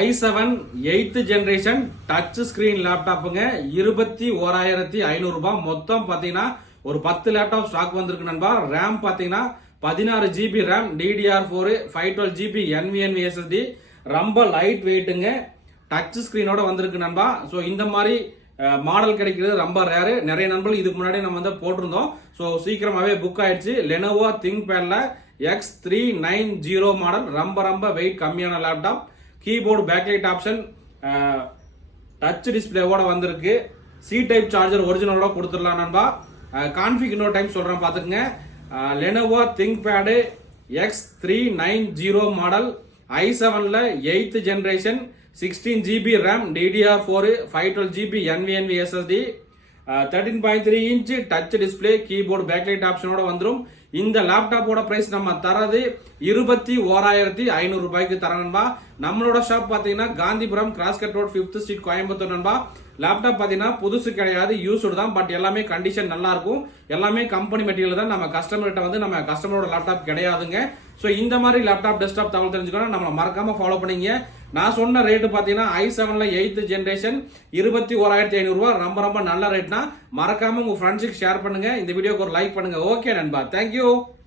I seven eighth generation touch screen லேப்டாப்புங்க இருபத்தி ஓராயிரத்தி ஐநூறுரூபா மொத்தம் பார்த்தீங்கன்னா ஒரு பத்து லேப்டாப் ஸ்டாக் வந்திருக்கு நண்பா. ரேம் பார்த்தீங்கன்னா பதினாறு GB RAM DDR four five twelve GB NVMe SSD ரொம்ப லைட் வெயிட்டுங்க டச் ஸ்கிரீனோட வந்திருக்கு நண்பா. ஸோ இந்த மாதிரி மாடல் கிடைக்கிறது ரொம்ப ரேரு நிறைய நண்பர்கள் இதுக்கு முன்னாடி நம்ம வந்து போட்டிருந்தோம். ஸோ சீக்கிரமாகவே புக் ஆயிடுச்சு. Lenovo think பேடில் X three nine zero model ரொம்ப ரொம்ப வெயிட் கம்மியான laptop keyboard backlight option touch டிஸ்பிளேவோட வந்திருக்கு. சி டைப் சார்ஜர் ஒரிஜினலோட கொடுத்துடலாம் நண்பா. கான்ஃபிக் இன்னொரு டைம் சொல்கிறேன் பார்த்துக்குங்க Lenovo think pad X three nine zero model I செவனில் eighth generation sixteen GB RAM DDR four five twelve GB NVMe SSD thirteen point three inch touch display keyboard backlight ஆப்ஷனோட வந்துடும் இந்த லேப்டாப்போட price நம்ம தரது இருபத்தி ஓராயிரத்தி ஐநூறு ரூபாய்க்கு தர நண்பா. நம்மளோட ஷாப் பார்த்தீங்கன்னா Gandhipuram crosscut road fifth street Coimbatore நண்பா. லேப்டாப் பார்த்தீங்கன்னா புதுசு கிடையாது யூஸ்டு தான் பட் எல்லாமே கண்டிஷன் நல்லா இருக்கும் எல்லாமே கம்பெனி மெட்டீரியல் தான். நம்ம கஸ்டமர்கிட்ட வந்து நம்ம கஸ்டமரோட லேப்டாப் கிடையாதுங்க. ஸோ இந்த மாதிரி லேப்டாப் டெஸ்க்டாப் தகவல் தெரிஞ்சுக்கணும் நம்ம மறக்காம ஃபாலோ பண்ணிங்க. நான் சொன்ன ரேட்டு பார்த்தீங்கன்னா ஐ செவனில் எயித்து ஜென்ரேஷன் இருபத்தி ஓராயிரத்தி ஐநூறுரூவா ரொம்ப ரொம்ப நல்ல ரேட்னா மறக்காம உங்கள் ஃப்ரெண்ட்ஸுக்கு ஷேர் பண்ணுங்க. இந்த வீடியோக்கு ஒரு லைக் பண்ணுங்க. ஓகே நண்பா. Thank you you.